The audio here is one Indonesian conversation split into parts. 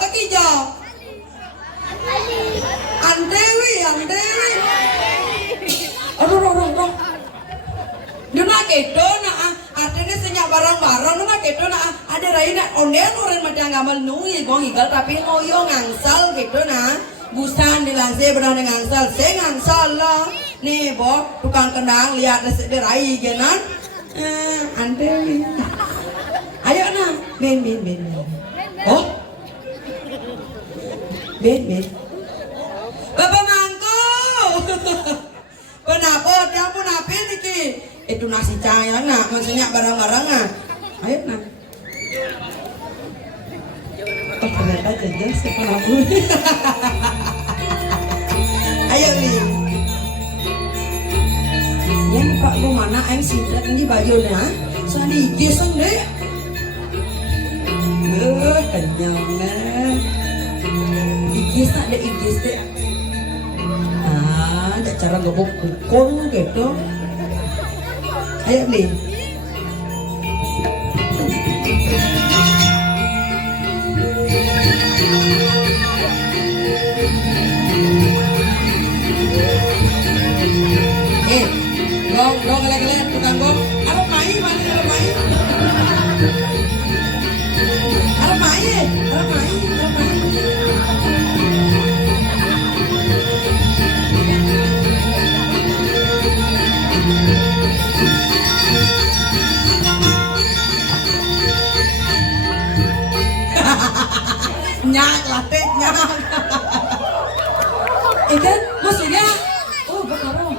kaki jo. Andewi. Aduh. Duna kedo na ini senyak barang-barang nuna gitu nah ada raina onden orang macam ngamal nungi gong igal tapi ngoyo ngangsal gitu nah busan dilansir benar ngangsal saya ngangsal lah nih bo tukang kendang lihat derai genan ante ayo nah ben oh ben Bapak Mangku penapot yang pun apa niki itu nasi cayang nak maksudnya barang-barang ah ayo nak oh ternyata jajan sepelaku ayo nih yang pak lu mana aing sidrat ini bajunya soalnya giseng deh kenyang nah igis ada igis deh ada cara gebuk kukul gitu ayo nih dong geleng-geleng tukang gong ada main mana ada main nyak latih nyak ikan maksudnya oh betul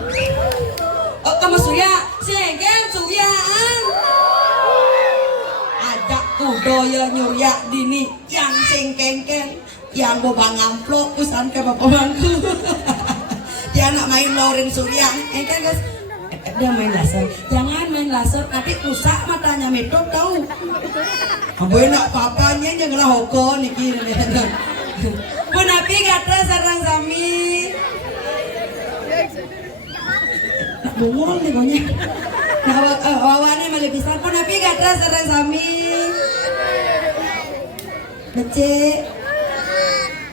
oh kamu surya segen suryaan ajak kudoyo nyurya dini yang singkengkeng yang bobang amplop usan ke bapak bangku dia nak main lorin surya kan guys dia main laser jangan main laser nanti rusak matanya metode tahu Aboy nak papanya janganlah hoko niki pun api gatra sarang sami nak bungol nih konya nah wawane malih pisan pun api gatra sarang sami becek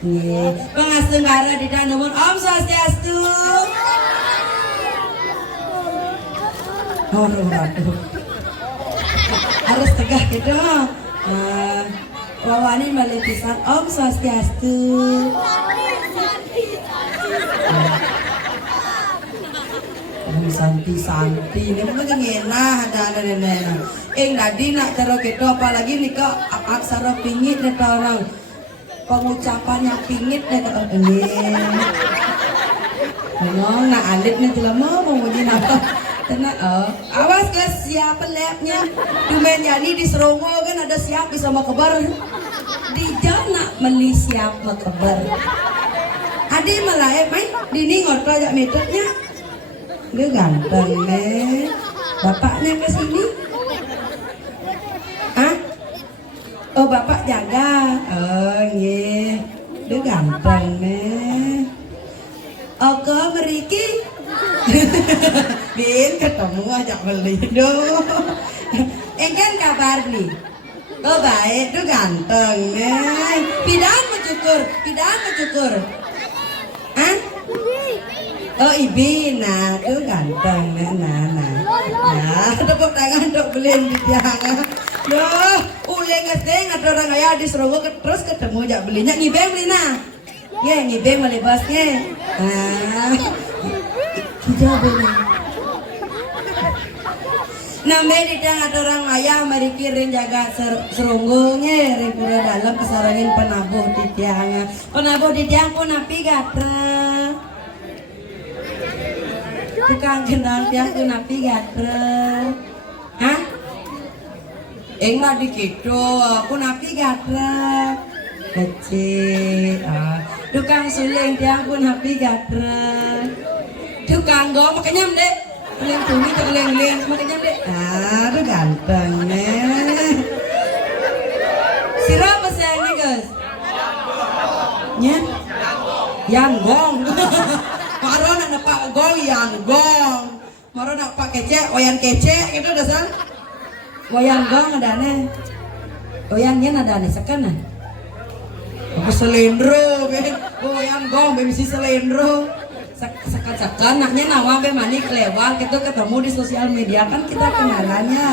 nggih pangasenggara di danumun Om Swastiastu harus tegak gitu wawani malih pisan Om Swastiastu Om santi ini mah ngenah ada nenek tadi nak cara gitu apalagi nih kok aksara pingit nih orang pengucapan yang pingit nih kok ngomong nak alit nih telah mau muji apa tenang awas guys siapa labnya dumen yani di Serongo kan ada siap bisa makebar di jana meli siap makebar adi malah main dini ngorto aja metodenya gue ganteng nih bapaknya kesini oh bapak jaga oh iya gue ganteng nih oke meriki Bin ketemu ajak beli doh kan kabar nih oh baik tuh ganteng pidan mencukur oh ibi nah tuh ganteng nah tepuk tangan untuk beliin di tiang doh yang ngeteng ada orang kaya di Serogo terus ketemu ajak belinya ngibeng beli nah ya ngibeng melibasnya hijau bener namanya di tiang ada orang ayah mari kirim jaga serunggungnya ribunya dalam kesarangin penabuh di tiang pun api gatra tukang gendang tiang pun api gatra lah dikitu pun api gatra kecil tukang suling tiang pun api gatra tukang gom makanya dek yang tumi terleng-leng makanya dek aduh ganteng nih sirap apa sayangnya guys yang gong maro nak pak gong yang gong maro nak pak kece wayan kece itu dasar wayang gong ada nih wayangnya ada nih sekarang aku selendro wayang gong bebisi selendro sekat-sekat naknya nawa be mani kelewat gitu ketemu di sosial media kan kita kenalannya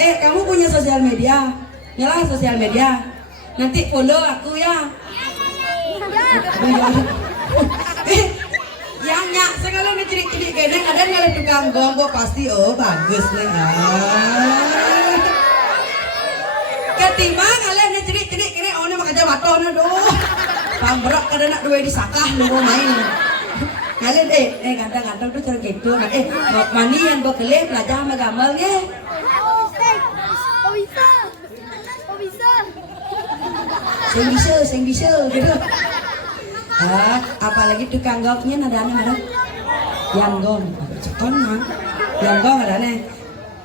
Kamu punya sosial media? Nyala sosial media. Nanti follow aku ya. Yang nyak sekali nih cilik-cilik gede ada nyala tukang gombo pasti bagus nih. Ketimbang kalian nih cilik-cilik kene ono mak aja watona doh. Pambrok kada nak duwe disakah lu mau main. Kalian kadang-kadang tuh cara gitu. Mani yang bekele belajar sama gambar ge. Sing bisa gitu. Apalagi tukang gongnya nadane mana? Yanggong. Cekon mah. Yanggong adane.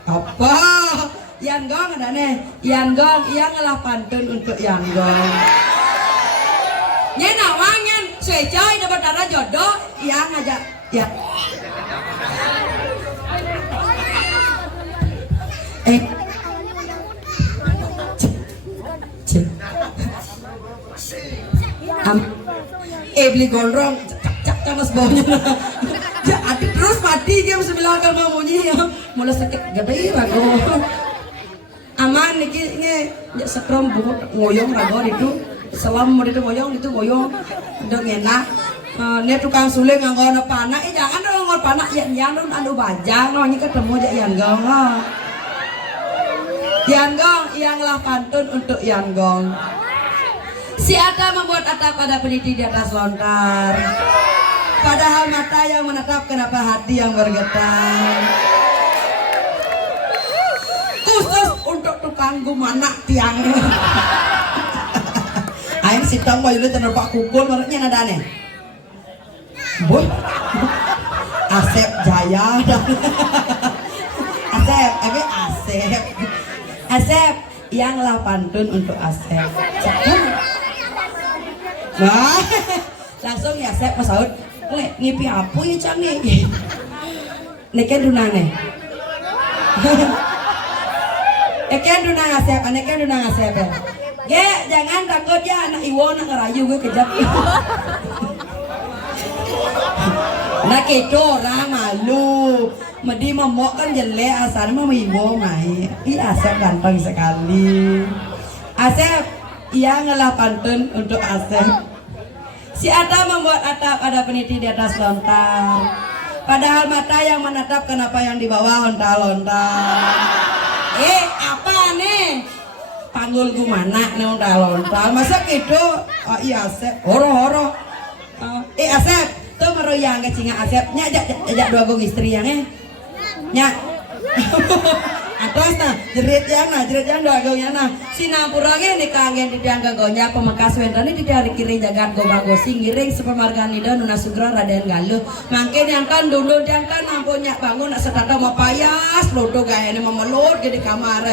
Apa? Yanggong adane. Yanggong iya ngalah pantun untuk Yanggong. Nya nawangan secoy dapat darah jodoh yang ngajak ya. Beli gondrong cak mas baunya ya adik terus mati dia sebelah kalau bunyi ya mulai sakit gede rago aman niki ini setrum bungut ngoyong rago itu selam itu ngoyong udah enak nih tukang suling nganggo panah jangan dong nganggo panah yang anu bajang no ini ketemu aja Yanggong yang lah pantun untuk Yanggong. Si Ata membuat atap pada peniti di atas lontar. Padahal mata yang menatap kenapa hati yang bergetar. Khusus untuk tukang gumana tiangnya. Aing sitang bayu tenerpak kukul menurutnya nadane. Boy. Asep Jaya. Asep yang lah pantun untuk Asep. Nah, langsung ya Asep Mas Saud, ngipi apa ya Cang nih? Neken dunane. Neken dunang Asep, neken dunang Asep ya. Ge, jangan takut ya anak Iwo nak ngerayu gue kejap. Nah gitu orang malu. Medi momok kan jelek asal mau Iwo mai. Asep ganteng sekali. Asep ia ngalah pantun untuk Asep. Si Ata membuat atap ada peniti di atas lontar. Padahal mata yang menatap kenapa yang di bawah lontar-lontar. Apa nih? Panggul gimana nih lontar-lontar? Masa gitu? Oh iya Asep. Horo-horo. Asep, tuh meroyang ke cinga Asep. Ajak dua gong istri yang nya. Atas nah jerit yang doa gongnya nah sinapurage nih kangen di tiang gagonya pemekas wentane di dari kiri jagat goma gosing ngiring sepemarganida nuna sugra Raden Galuh mangke diangkan dulu diangkan ampunya bangun nak setata mau payas lodo gayane memelot di kamar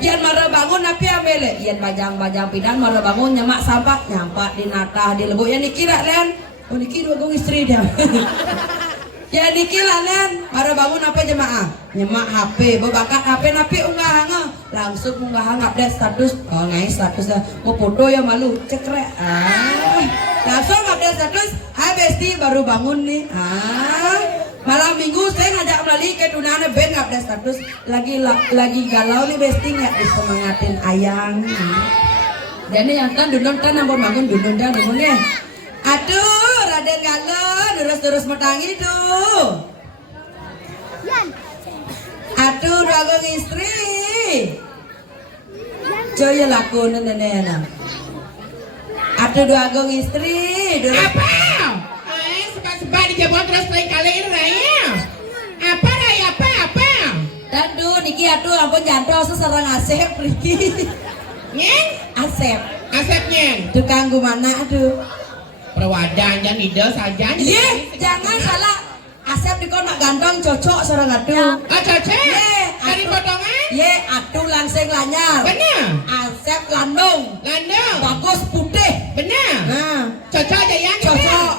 yan marah bangun napi amele yan bajang pidan marah bangun nyemak sampah nyampak di natah di lebu yan dikira len dikira dua gong istri dia. Ya niki lanen, para bangun apa jemaah? Nyemak HP, bebakat HP napi unggah langsung unggah update status, ngai status mau foto ya malu, cekrek, langsung update status, hai besti baru bangun nih, malam minggu saya ngajak melalui ke Dunane Ben update status, lagi galau nih besti nggak disemangatin ayang, jadi yang kan dulun kan nampun bangun dulun dah dulunnya. Aduh, Raden Galuh, terus metangi tuh. Aduh, dua gong istri. Coya lakukan nenek. Aduh, dua gong istri. Apa? Sebab dijawab terus kali raya. Apa raya apa? Aduh, niki aduh ampun jantung seserang Asep Riki. Nyen? Asep nyen. Tukang gimana aduh. Perwadan dan ide saja. Jangan salah. Asep dikon nak ganteng cocok sareng atuh. Cocok? Dari potongan? Atuh langsing lanyar. Benar. Asep landung. Bagus putih. Benar. Cocok aja ya. Cocok.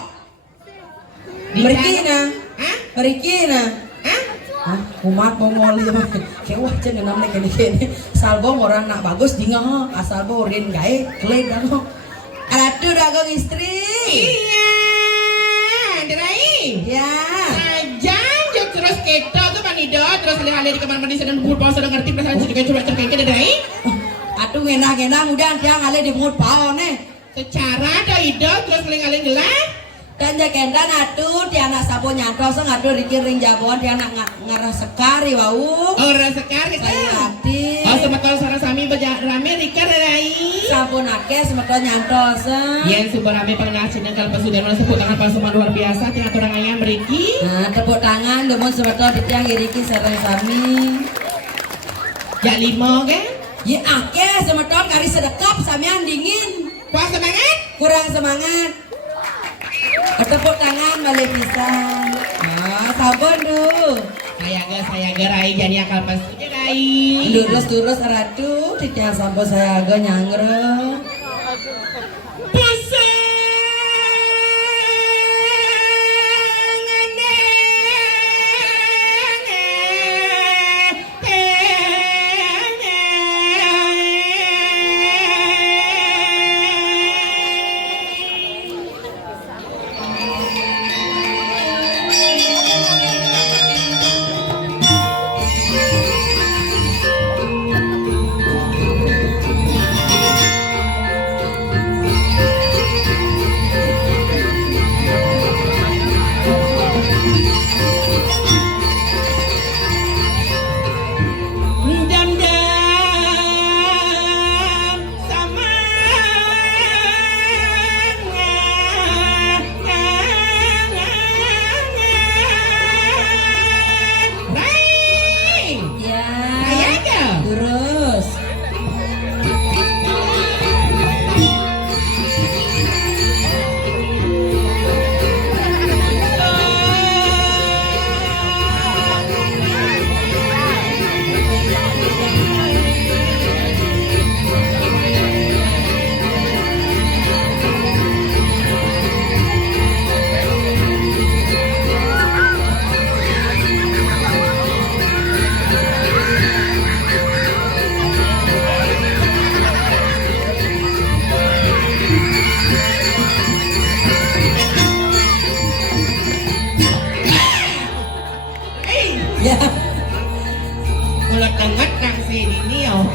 Meriki na. Umat mongol ya mah. Kewah cenah namanya kene. Salbong orang nak bagus dingah asal borin gae klek dan Aduh dagong istri. Iya, Derai. Ya. Jangan terus keto tuh Nido, terus alih-alih di kamar mandi sedang bubur sudah ngerti perasaan juga coba terkengke dari. Aduh ngena-ngena mudah dia ngalih di mulut pao nih. Secara ada Ido terus alih-alih gelap. Dan jagendan atuh dia anak sapo nyantos ngadu rikiring jagoan dia anak ngarah sekari wau. Orang sekali Saya hati. Oh sebetulnya sarang sami rame rikar rai. Sampun akeh semeton nyantos. Yen sumber rame pengasihnya kalau pesudah sebut tangan pasuman luar biasa tingkat orang ayam meriki. Nah, tepuk tangan demun semeton ditiang iriki sareng sami. Ya limo kan? Ye akeh semeton kari sedekap samian dingin. Kuat semangat? Kurang semangat. Tepuk tangan balik pisan. Nah, sampun du. Saya gerai jadi akal pasunya rai. Lurus ratu ditiang sampun saya agak nyangreng.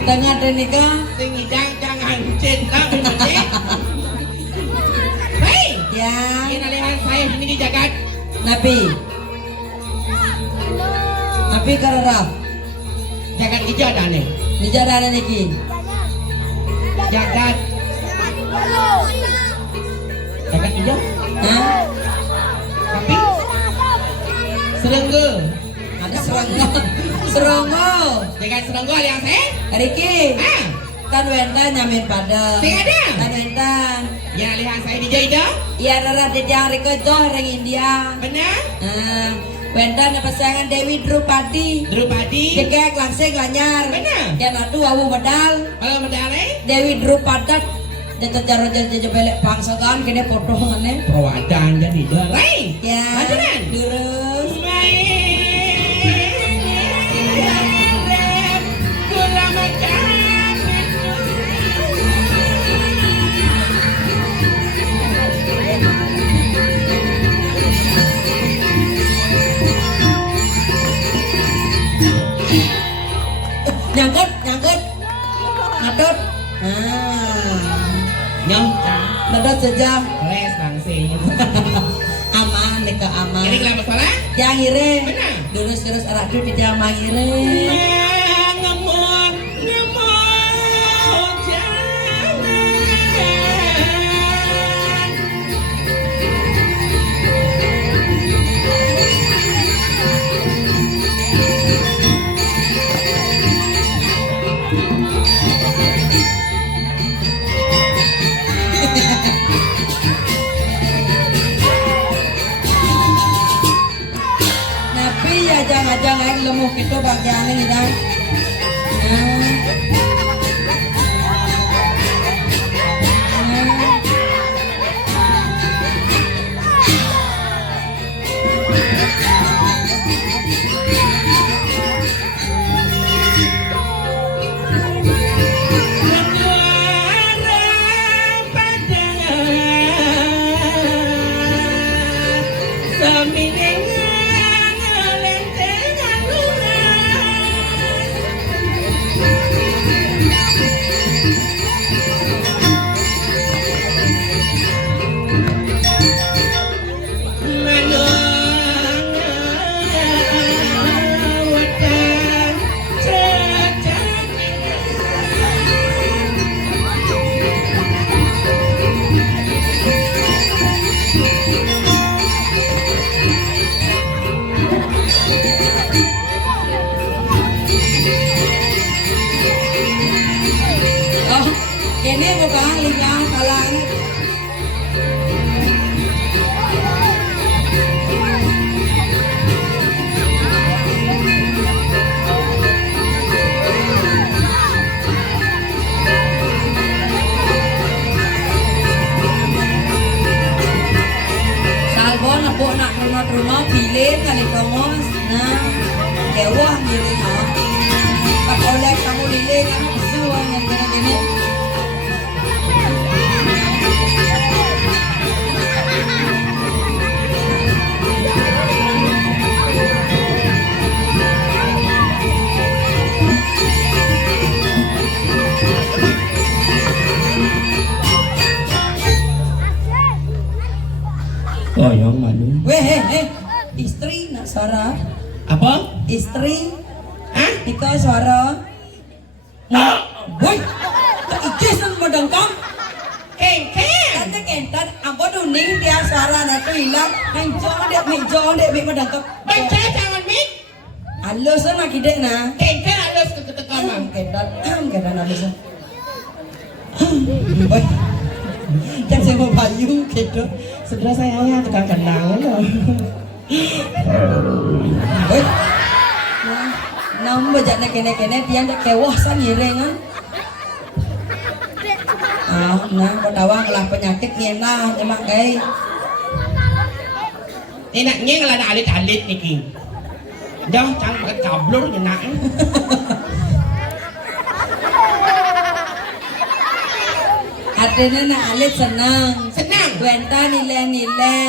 Tengah nikah sing idang jangan cinta bener. Hei, ya ini alihan saya ini di jagat. Nabi kararap Jagat hijau ada nih. di jadana niki. Jagat hijau. Hah? Tapi serenggo. Ada seronggo. Jagat serenggo alihan saya. Riki. Ah, Tan wenta nyamin pada. sing ada. Tan wentan. Yang alihan saya di Jaidah. Iya rara di tiang Riko Joh reng India. Benar? Wenta na pasangan Dewi Drupadi. Drupadi. Jegek langsing lanyar. Benar. Yang atu awu medal. Kalau medale Dewi Drupadat. Jatuh jaro jaja belek pangsagan kene foto ngene. perwadan jadi berai. Ya. Majunan. Terus. Nyangkut. Ngadot. Nyongcang. Ngadot saja. Les langsing. Aman, nika aman. Ini kelapa salah? Yang ire. Benar. Terus arak dulu di jam ire. Ngemut jangan. Nabi ya jangan lemuh gitu bagiannya nih dah. Kene mo ba linga kalang. Salbo na po na rumah pilih kali kongos na kewah diri ha. Pag oleh kamu liling ang isuan yang gini-gini. Oh, yang malu. Weh, istri nak suara. Apa? Istri, Hah? ikaw suara. Boy, ikisan mo dong ka? Keng. Kata kentan, ambo duning dia suara na tu hilang. Menjong dia may madangkap. Baca jangan mik. Alo sa nakide na. Keng alus ketekan. Kentan alo sa. Boy, jangan saya mau bayu gitu. Saudara saya tukang kenang loh. Boy, nam bejat na kene dia nak kewah sang irengan. Nah, berdawang lah penyakit ngena nyemak kay. Enaknya kalau ada alit-alit niki. Dah cang pakai kablur nyenak. Adena na alit senang. Senang. Wentan nilai.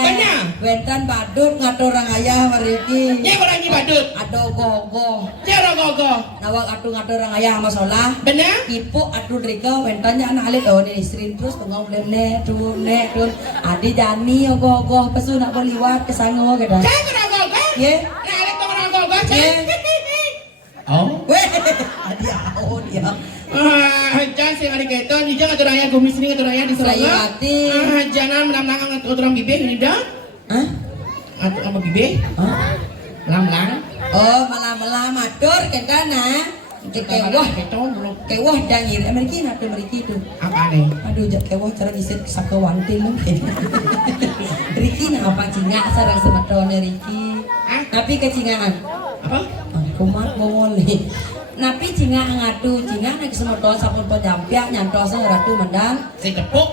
Benar. Wentan badut ngatur orang ayah mariki. Nya orang ni badut. Ado gogo. Cara gogo. Nawak atu ngatur orang ayah masalah. Benar? Ibu atu drika wentannya anak alit oh ni istri terus pengau blem tu. Adi jani gogo pesu nak berliwat ke sango ke dah. Cang orang gogo. Ye. Nak alit orang gogo cang. Oh. Weh. Adi oh dia. Jangan sih hari kita, ni jangan atur ayah kumis ni atur ayah di Selayu Selangor. hati. Jangan menang-menang atur orang bibir ni dah. Hah? Atur apa bibir? Hah? Lam-lam. Oh, malam-malam matur kan kana. Kewah belum. kewah dangir Ameriki nak Ameriki tu. Apa ni? Aduh jak kewah cara isit sakawantil mungkin. Riki nak apa cinga sarang sematone Riki. Tapi kecingaan. Apa? Kumat boleh. Napi cinga ngadu cinga nak semoton sapun penyampia nyantos ratu mendang. Si tepuk.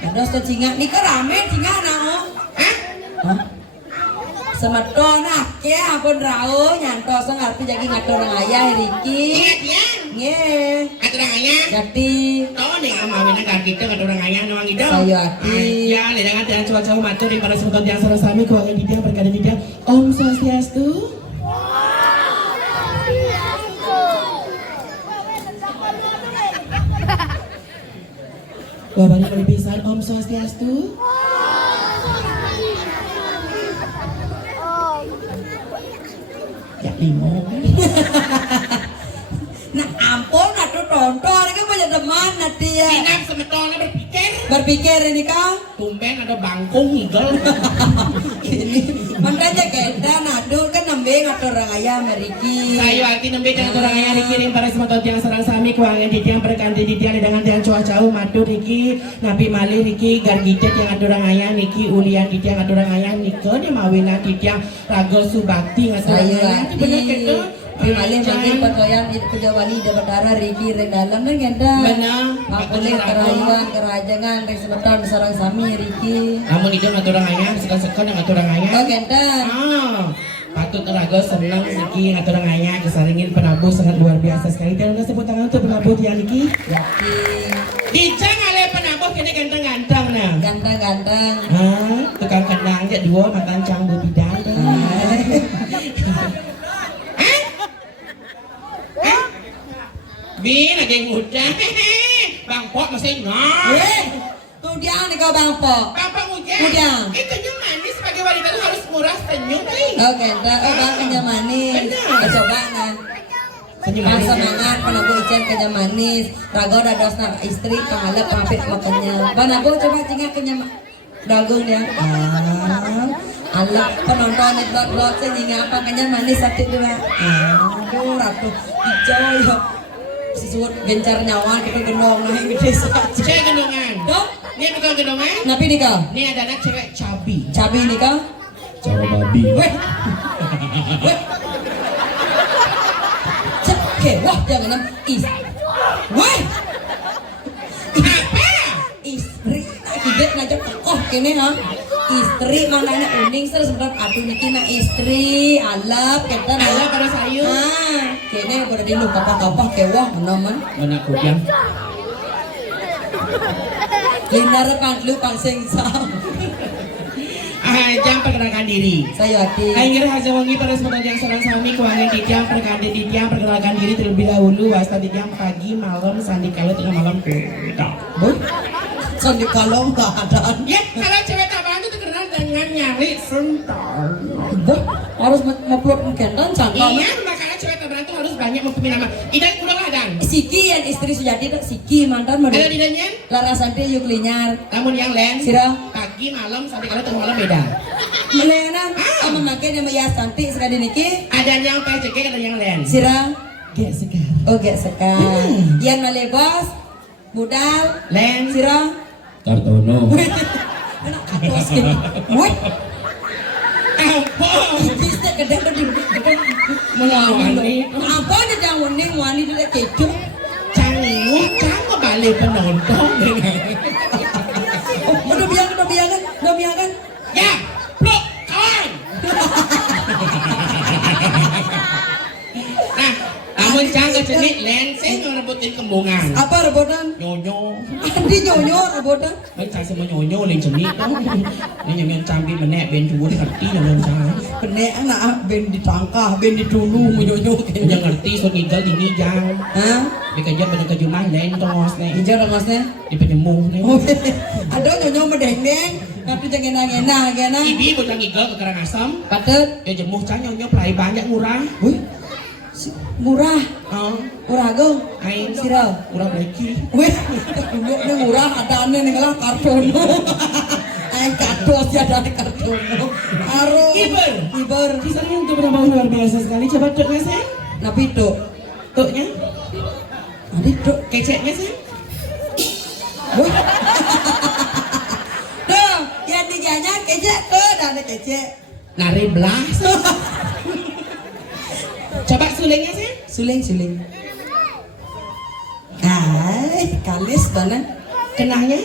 Nyantos tu cinga ni rame cinga nao. Hah? Semeton akeh apun rao nyantos ngarti jadi ngatur orang ayah Riki. Ingat ya? Nggih. Atur orang ayah. Jati. Tahu ni amawin nak kita ngatur orang ayah nawang itu. Saya hati. Ya, ledangan dan cuaca matur di para semeton yang sarang sami keuangan didiang berkada didiang. Om Swastiastu. Wabari perpisahan Om Swastiastu. Ya limo. Nah ampun atuh tonton ini banyak teman nanti ya. Inap semetonnya berpikir. Berpikir ini kau. Tumben ada bangkung igel. Makanya kita nadu kan nembe ngatur orang ayah Meriki. Sayu arti nembe jangan orang ayah dikirim para semeton tiang sarang sami keuangan didiang perkanti didiang dengan tiang cuaca matur Riki nabi malih Riki gargite tiang ngatur orang ayah Niki ulian didiang ngatur orang ayah Niko ni mawina didiang rago subakti ngatur orang ayah. Bener gitu. Malih makin pertoyan kejawani da berdarah Riki rendalan kan kita. Benar. Boleh kerajaan kerajangan rek sebetan sarang sami Riki. Namun itu ngatur orang ayah sekan-sekan yang ngatur orang ayah. Oh kita. Patut teraga senang Niki ngatur orang ayah kesaringin penabuh sangat luar biasa sekali. Dan sebut tangan untuk penabuh ya Niki. Yaki. Dijang ale penabuh kini ganteng-ganteng nah. Ganteng-ganteng. Tukang kendang aja dua makan canggu bidang. Bin ada yang muda. Bang Pok masih ngah. Tuh dia nih kau bang Po. Bapak muda. Muda. Kenyang manis sebagai wanita itu harus murah senyum. Oke, bang kenyang manis. Coba nah. Senyum Yang manis. semangat penabu ijen kenyang manis. Rago dados nak istri pahala pamit makanya. Bang aku coba tinggal kenyang dagung dia. Allah penonton itu blog saya apa kenyang manis sakit juga. Aduh ratu hijau ya. Sesuatu gencar nyawa kita gendong nah yang gede saja. Cewek gendongan. Dong, Ini bukan gendongan. napi nikah. Ini ada anak cewek cabi. Cabi nikah. Cara babi. Weh. Weh. Cek, wah jangan is. Weh. Apa? Istri tidak ngajak oh kene ha. Istri mananya uning terus sebentar aduh niki na istri alap kita Alap pada sayur. ah kene berarti lu kapah-kapah kewah menaman Mana kudiang? linar panglu pangsing sam Jam perkenalkan diri. saya hati Aingir hasil wangi pada sebentar yang serang sami kuangan ditiang perkande ditiang perkenalkan diri terlebih dahulu wasta ditiang pagi malam sandi kalau tengah malam beda. boy sandi kalau nggak ada Ya kalau cewek tabahan itu terkenal dengan nyari sentar. boy harus ngeplok kendan sangka Iya makanya cewek tabahan itu harus banyak mempunyai nama. Idan udah lah dan. Siki yang istri Sujati itu Siki mantan Ada model didannya. Lara Santi yuk linyar Namun yang lain sira pagi malam sandi kalau tengah malam beda. melena ama make nama ya Santi sekali niki Ada yang PCK ada yang lain. sira Gak sekar. oke sekar yang malebos budal Lain sira Kartono. anak katos gitu woi Apa? bisa gede gede Melawani. apa nih yang unik wani dia kecu Canggih, canggih balik penonton. oh udah biarkan Ya, bro, kawan. Nah, namun canggih jenis lensing ngerebutin kembungan. apa rebutan Nyonyo, adi nyonyo rebutan mencari sama nyonyo lain jenis dong. Ini yang cambi menek ben cubuh ngerti yang mencari. benek anak ben ditangkah ben ditulung nyonyo Yang ngerti so ngigal di nijang. hah Dikejar banyak kejumah lain tos nih. hijau dong masnya Di penyemuh nih. ada nyonyo medeng-deng tapi jangan enak gana Ibi bocah ngigal ke Karangasem. patut Ya jemuh cah nyonyo pelai banyak murah. wih murah Oh, go aing sira murah lagi. wih ini murah ada aneh nih lah kartono aing kados ya dari kartono aro Kiber. Kisahnya untuk penambah luar biasa sekali. Coba tuknya sayang. napi itu Tuknya. adik tuh Keceknya sayang. wih tuh yang diganya kecek tuh ada kecek Nari belas. Coba sulingnya sayang. suling ay kalis banget Kenahnya.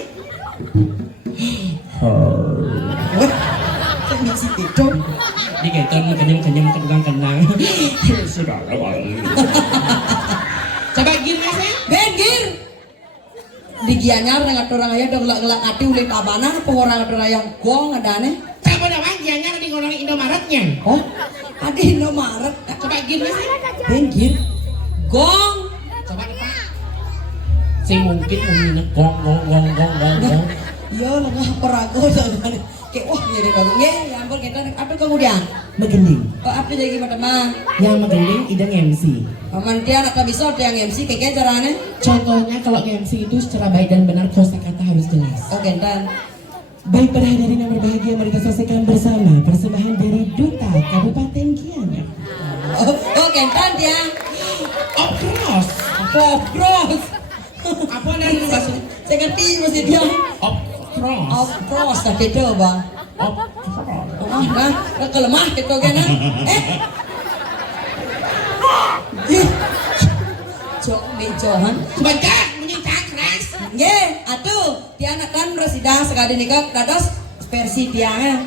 wih saya masih tidur Dikaitan kenyam kenang. Sudah lewat. Coba gilnya sayang. Benggir digianyar dengan orang ayah dong gelak hati ulit abana pengorang orang ayah gong adane Coba doang dianya di ngorong Indomaretnya. oh ada Indomaret Coba gilnya sayang. benggir gong Coba depan. Saya mungkin mau gong. iya lah nggak perago jangan kayak wah jadi bagus ya ampun kita apa kemudian Megending. oh apa jadi gimana mah Yang megending idang MC. pamantian atau bisa ada yang MC kayak caranya Contohnya kalau MC itu secara baik dan benar kosakata harus jelas. oh gentan Baik pada hadirin yang berbahagia mari kita saksikan bersama persembahan dari Duta Kabupaten Gianyar. oh gentan dia Of course. Cross Apa namanya bahasa? saya ngerti masih dia Of course. of cross tapi itu bang Of course. oh nah kelemah gitu kan Jok mejohan Baca menyita keras. nggih atuh tiana kan residang sekali nikah dados versi tiangnya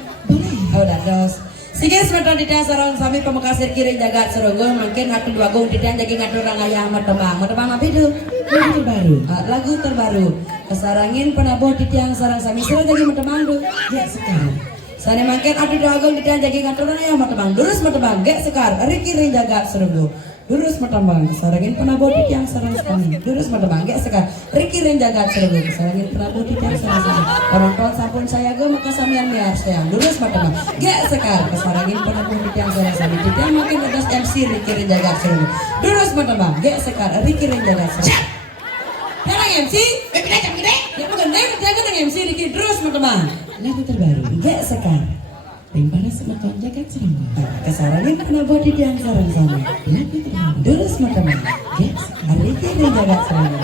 oh dados Sige sebentar di sarang sami pemekasir kiri jagat seronggo mungkin hati dua gong tidak jadi ngatur orang ayah matembang apa itu Lagu terbaru. lagu terbaru kesarangin penabuh di tiang sarang sami serang jadi matembang do Ya sekarang. Sane mangken adu dua gong di tiang jadi ngatur orang ayah matembang lurus matembang gak sekar kiri jagat seronggo lurus matembang kesarangin penabuh di tiang sarang sami lurus matembang gak sekar kiri jagat seronggo kesarangin penabuh di tiang sarang sami orang tua sampun saya go maka samian biar saya lurus matembang gak sekar kesarangin penabuh di tiang sarang sami di tiang makin atas MC kiri jagat seronggo lurus matembang gak sekar kiri jagat seronggo Yang MC, Gede gede. ya bukan dia MC Riki terus matembang Lagu terbaru. gak sekar Timbara semeton jagat serangga. Kesarangan pernah buat di tiang sarang sana. Lagi terang. Terus makanan. Yes. Hari ini jaga sarang.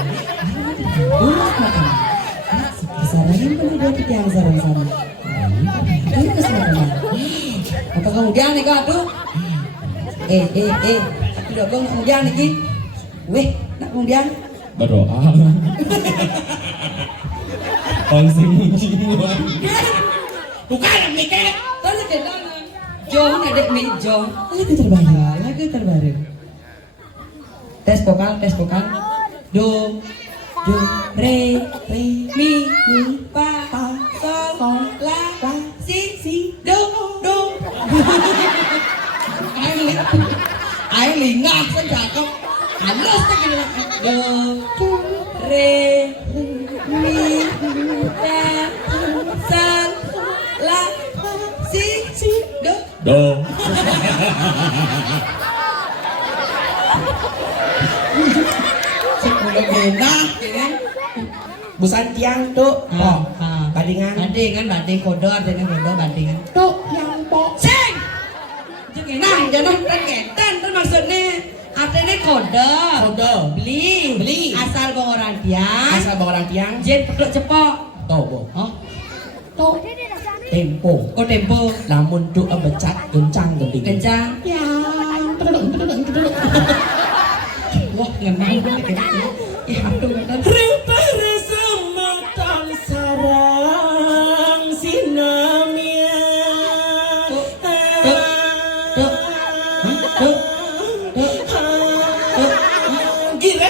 Terus makanan. Kesarangan pernah buat di tiang sarang sana. Terus makanan. Apa kemudian nih kau tuh? Tidak kemudian nih. Weh, nak kemudian. Berdoa. Langsung muncul. Bukan mikir. Terus kita Jong ada mi Jong. Lagu terbaru. Tes vokal. Do, re, mi, fa, sol, la, si, do. Ai ngah sen cakep. Halus tak kira. Do, re, mi, fa, sol, la, si, do. Do. Udah enak ya. Busan tiang tuh. Oh, bandingan. Banding kodor dengan kodor bandingan. Tuh yang pok. Sing. Jangan jangan pengetan tuh maksudnya. Artinya kode. Beli. Asal bawa orang tiang. Asal bawa orang tiang. Jen pedok cepok. Tuh, Bu. Oh. Tuh. Tempo. Kok tempo. Namun tuh becat kencang gending. Kencang. Ya. Wah, ngemang banget ya. Ya, aduh, bener. Rupanya semeton sarang sinamia. Gila.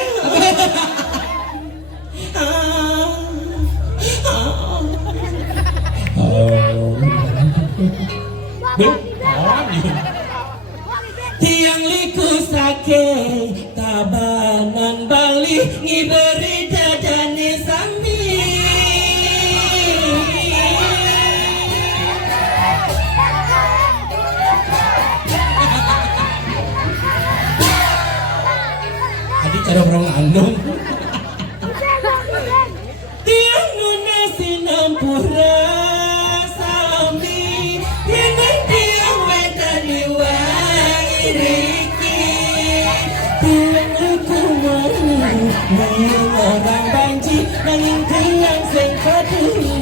Tiang liku sake tabanan Bali ngiberi jajane sami. Adi cara orang andung. Tiang nuna sinampura sami ini tiang wedan liwangi riki. Tiang aku mau nanging orang banci nanging tiang sing peduli.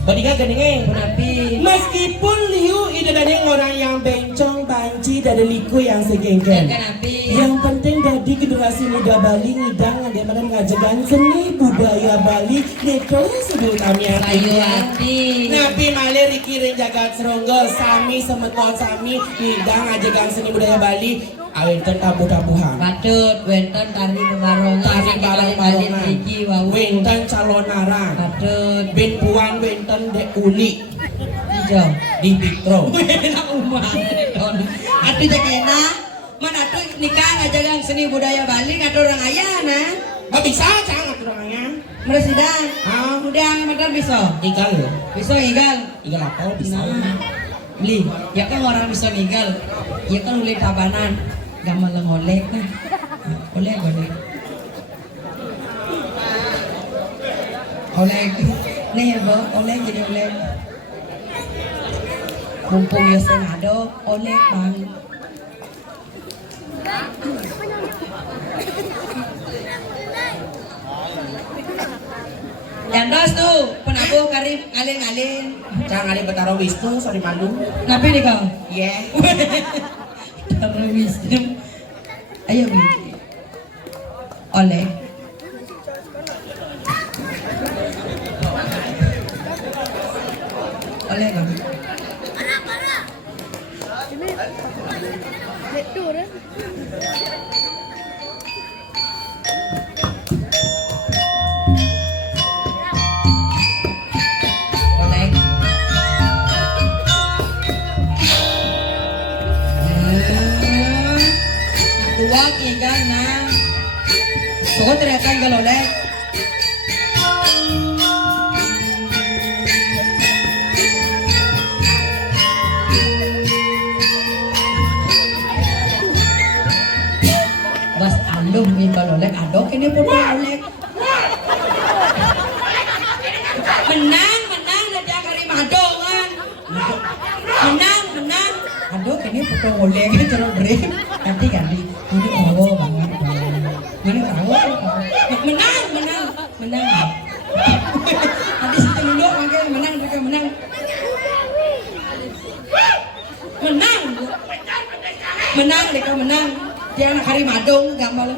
Badiga genenge Nabi. meskipun liu ide dari orang yang bencong banci dari liku yang segengken. Nabi. Yang penting dari generasi muda Bali ngidang ada mana ngajagan seni budaya Bali itu sebelum kami Ayo hati. Nabi malih riki jagat seronggo sami semeton sami ngidang ngajagan seni budaya Bali awenten tabuh-tabuhan Patut, wenten tari bebarongan. tari barang-barangan Iki wau. wenten calon narang Patut. ben puan wenten dek uli Ijo. di Bitro. Enak umah. Atuh teh kena. Mana tuh nikah ngajagang seni budaya Bali ngatur orang ayah nah. Gak bisa jangan orangnya. Meresidang. Ah, Udang makan bisa. ikan loh. Bisa igal. Ikan apa bisa? Nah. Beli. Ya kan orang bisa igal. Ya kan uli tabanan. Gamal ngolek nah. Oleh. Oleh. Nih ya, Bo. Oleh jadi oleh. Mumpung ya sing ada oleh bang. Jandos tuh penabuh karib ngalin. Jangan ada betaro Wisnu sorry malu. Napi nih kau? Iya. Terus ayo Bi. Oleh. Oleh kan? Oleh. Tuwag ikan na. Suko teriakan kalau oleh. Bas alum ni kalau oleh adok ini pun oleh. Menang na dia kari potong oleh kan cara bre. Ganti. Ini rawo banget. Mana rawo? Menang. Tadi situ dulu makanya menang mereka menang. Menang mereka menang. Dia anak hari madung gambar.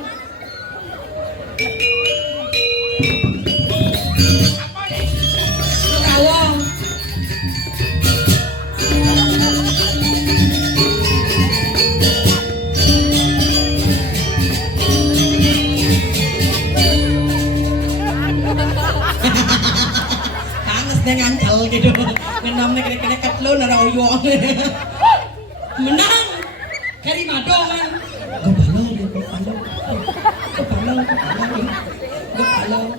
Rawo. Dengan cal gitu, ngenamnya kena katlo nara oyong, menang, kari madongan, gopalo,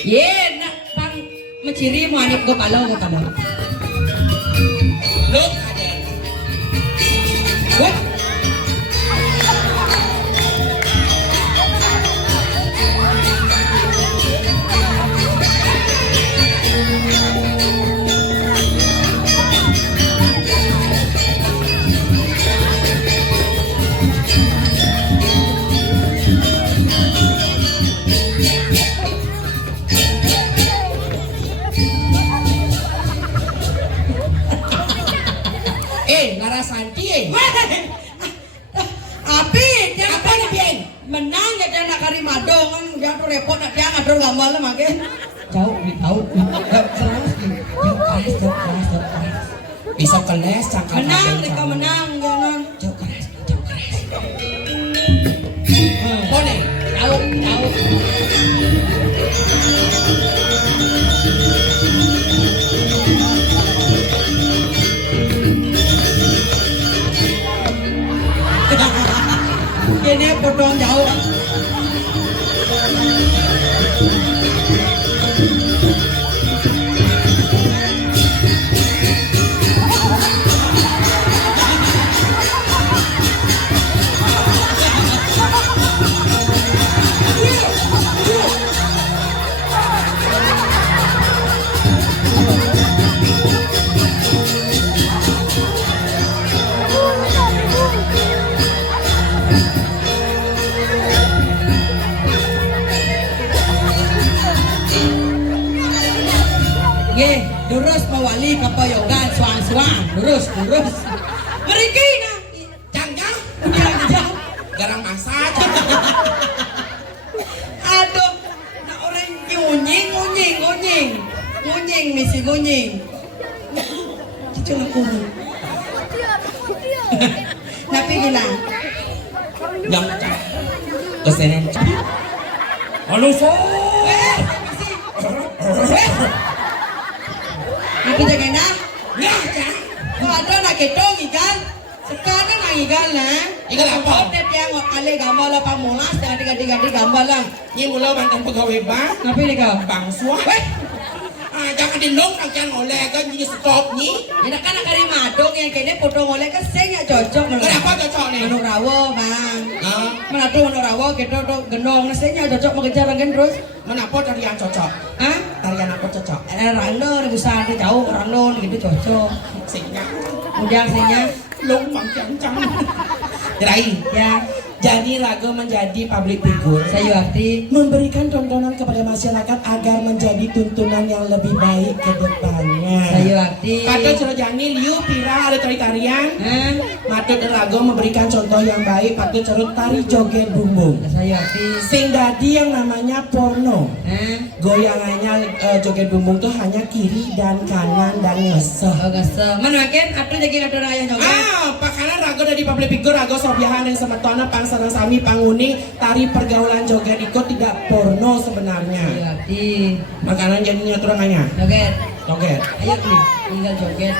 ye, nak pang menciri mau anik gopalo, look, what? Santi api dia apa nih Bien menang ya dia nak kari madong kan dia tuh repot nak dia ngatur gambar lah makin jauh keras bisa keles cangkang menang mereka menang jangan jauh keras boleh jauh ini potong jauh. Lurus mawali kapayogan suang lurus meriki na jangan garang masak aduh na orang ngunying misi ngunying cucu aku napi gila yang kesenen halo so Ibu jaga nak? Ya, kau ada nak ketong ikan? Sekarang nak ikan lah. Ikan apa? Dia yang kali gambar lah pamulas, ganti gambar lah. Ini mula mantan pegawai bank. Apa ni kau? Bang suah. Jangan dilong jangan oleh kan jadi stop ni. Ini kan nak kari madong yang kini potong oleh kan saya cocok. Kenapa cocok ni? Manu rawo bang. Mana tu manu rawo kita tu gendong. Saya cocok mengejar orang terus. Kenapa tarian cocok? Tarian apa cocok? Rangno besar tu jauh rangno gitu cocok. Senya. Kemudian senya long macam-macam. Jerai ya. Jadi Rago menjadi public figure. Saya arti memberikan tontonan kepada masyarakat agar menjadi tuntunan yang lebih baik ke depannya. Saya arti. Patut Cerojani Liu Pira ada tari-tarian. Patut Rago memberikan contoh yang baik. Patut Cerot tari joget bumbung. Saya arti. Sing dadi yang namanya porno. Goyangannya joget bumbung tuh hanya kiri dan kanan dan ngeseh. Ngeseh. Mana kan? Atuh jadi ada raya joget. Pakanan Rago dari public figure Rago sobiahan yang semetona sarang sami panguni tari pergaulan joget ikut tidak porno sebenarnya. Iya. Makanan jadinya turangannya. Joget. Ayo nih, tinggal joget.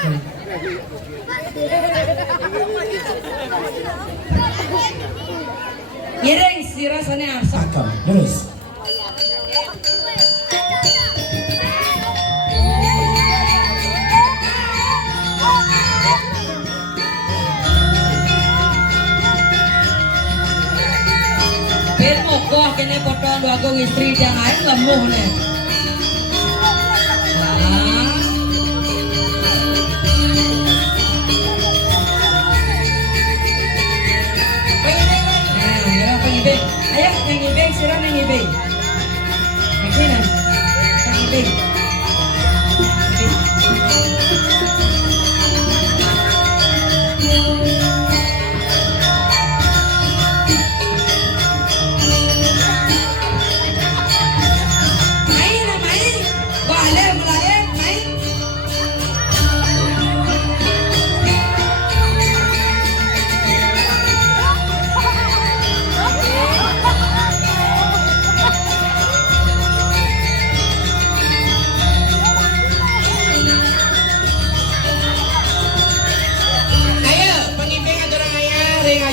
Giring si rasanya asam. Terus. Mokoh kene potong dua gong istri yang lain lemuh nih.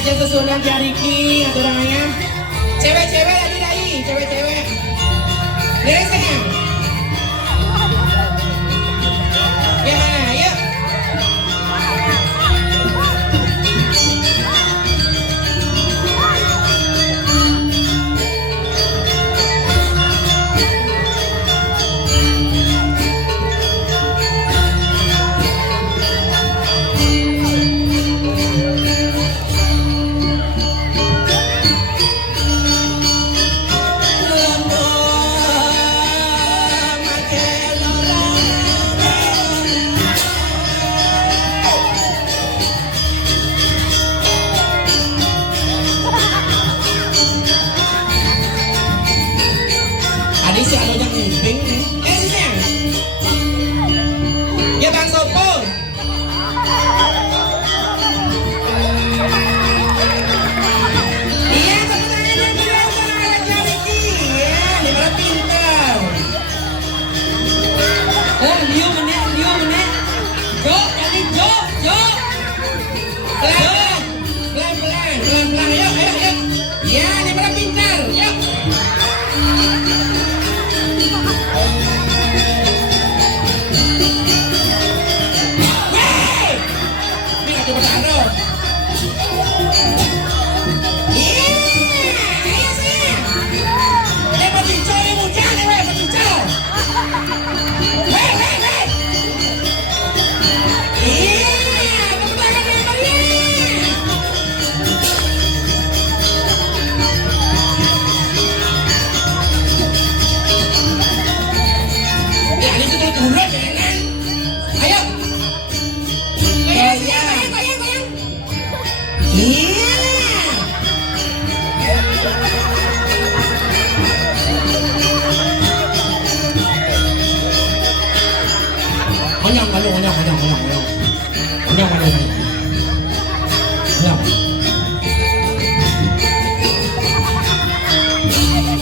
aja susunan Tia Riki aturannya. Cewek-cewek lagi dai, cewek-cewek. Beres sayang. Gimana? Yuk. Si alo yang ngibing si sayang ya bang sopo iya tepuk tangan yang dilakukan oleh Tia Riki ya ini malah pintar Liu menit Jo tadi Jo pelan yuk ya ini malah pintar yuk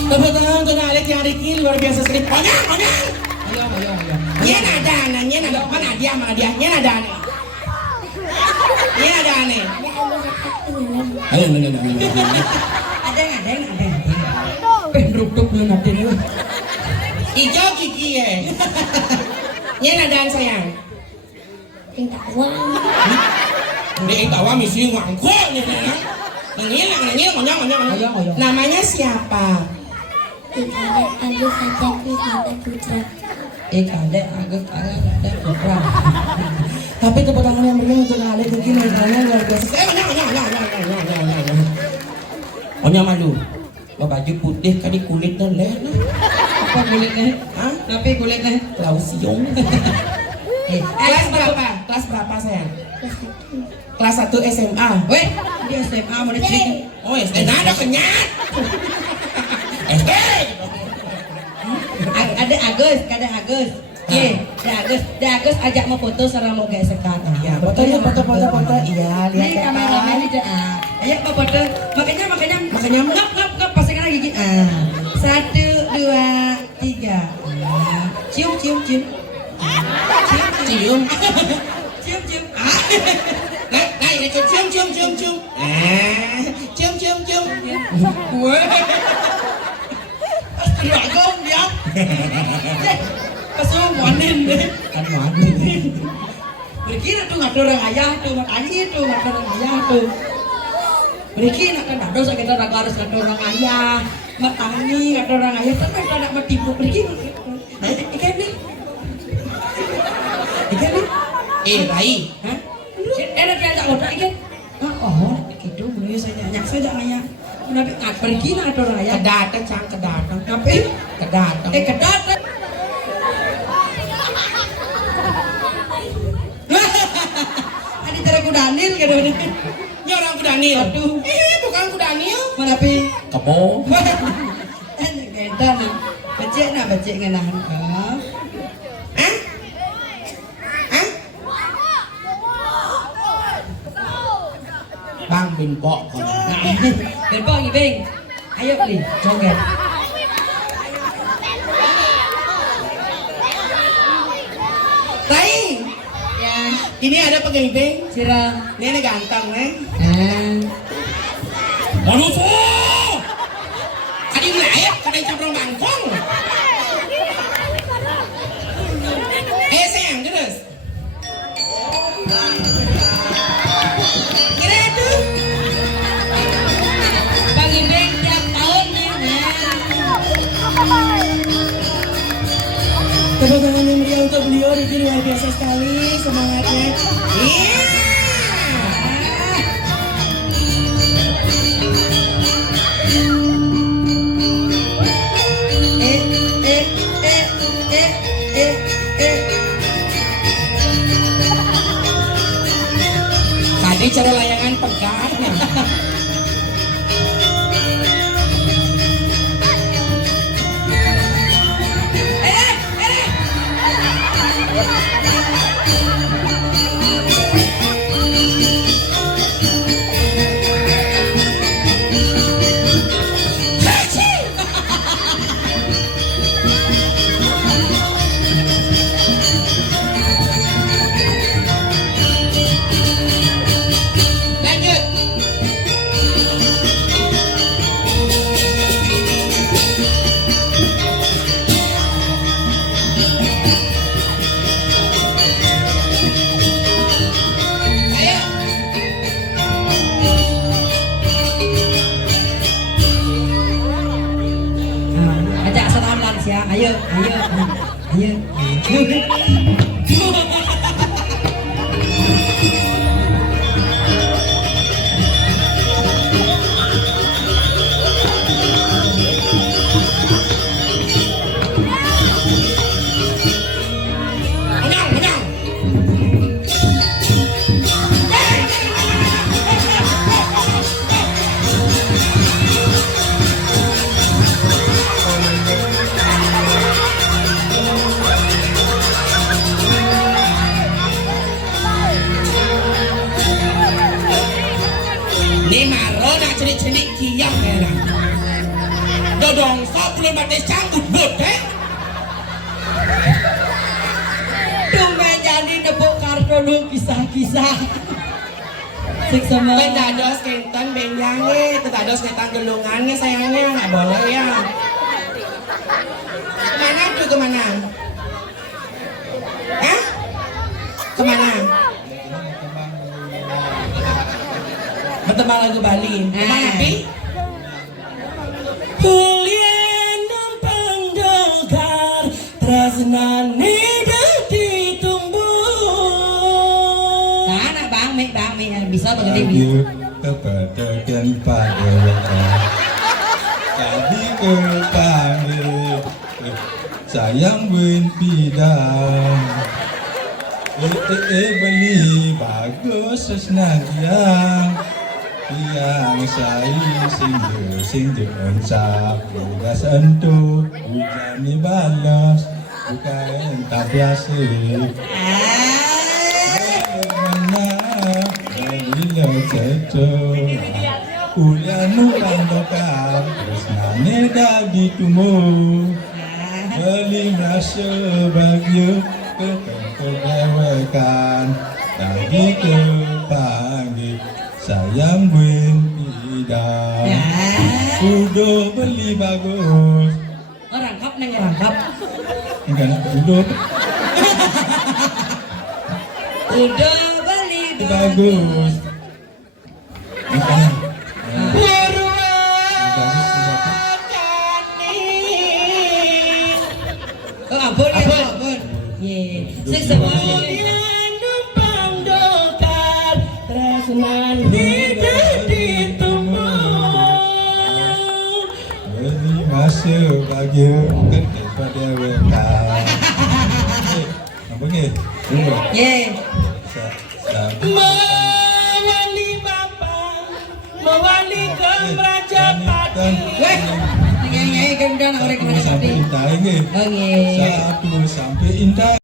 Tepuk tangan untuk Alek Tia Riki luar biasa sekali. Konyang. Ayo. Nya mana dia. Ayo. ada pendruk lu nanti lu Ijo Kiki ya. Nya nadaan sayang. Minta uang. Dia tawa misi ngangkut nih. Konyang. Namanya siapa? Kadek Agus Ajaki Mata Putra. kadek agak putra Tapi tepuk tangan yang meriah untuk Alek Kiki nadanya luar biasa. Konyang malu. Baju putih kali kulitnya leh. apa kulitnya Hah? tapi kulitnya Klausiung. Kelas berapa sayang? Kelas 1 SMA. weh dia SMA mau diceritain Oh, SD ada kenyat. SD. ada Agus Agus ajak mau foto sarang mau kayak sekarang Ya, foto. Iya, lihat ini ya, kameramen Pak. aja ayo mau foto makanya ngap pasang lagi gigi 1, 2, 3 cium Cium. Nah, ini cium. Cium. gue Dragon dia kesumonin deh berkira tuh nggak ada orang ayah tuh makanya tuh nggak ada orang ayah tuh berkira nak kan dosa kita harus nggak ada orang ayah matangi nggak ada orang ayah tapi kalau nak tipu berkira ikan nih Rai. hah enak dia tak otak ikan oh gitu boleh saya nyak saja ayah tapi nggak pergi nak ada orang ayah Kedatang. ngapain Kedatang. kedatang ada cara kudanil gitu Ini orang Kudanil. aduh Bukan Kudanil. mana pi Kebo. enak kedan becek ngenahan kau Bang bin Pok. dan pagi bing ayo beli joget Rai. ya Ini ada pegibing. sirah Ini ganteng, Neng. Waduh, kadang naik, kadang campur bangkong. Sayang, terus. Kira itu. Bagi band tiap tahun nih. Tepuk tangan yang meriah untuk beliau, Riki luar biasa sekali semangatnya. Iya. Tadi cara layangan pegarnya. Ajak salam lansia. Ayo. Menang. Ni maro nak cenik-cenik kiam merah. Dodong sop belum batas canggut bot Tumben jadi nepuk kartu lu kisah-kisah. Seksama. Ben dados kenten benyange, dados ketan gelungannya sayangnya nggak boleh ya. Kemana tuh kemana? Hah? Kemana? Bertembang lagu Bali. Kemana Nabi? Kuliah numpang dokar, tresnane dadi tumbuh. Nah, anak bang yang bisa begini. Kepada dan pada tadi kepanggil sayang bun pidang beli bagus senang yang saya singgung sapu gas entuk hujan balas bukan tak biasa. Bila cecok Ulianu pandokar Tresnane dadi tumbuh Beli merasa bahagia Kedewekan Dadi kepanggil Sayang buen tidak Udah beli bagus Rangkap neng rangkap. Enggak udah Udah beli bagus Bukan Oh ampun ya ampun. Ye. Seksama. Beli masa bahagia kepada wekan. Apa ni? Ye. Mewali Bapak, mewali Kerajapati. Weh. Nyai gendang orang kena Sampai hati. intai ni. Oke. Satu sampai intai.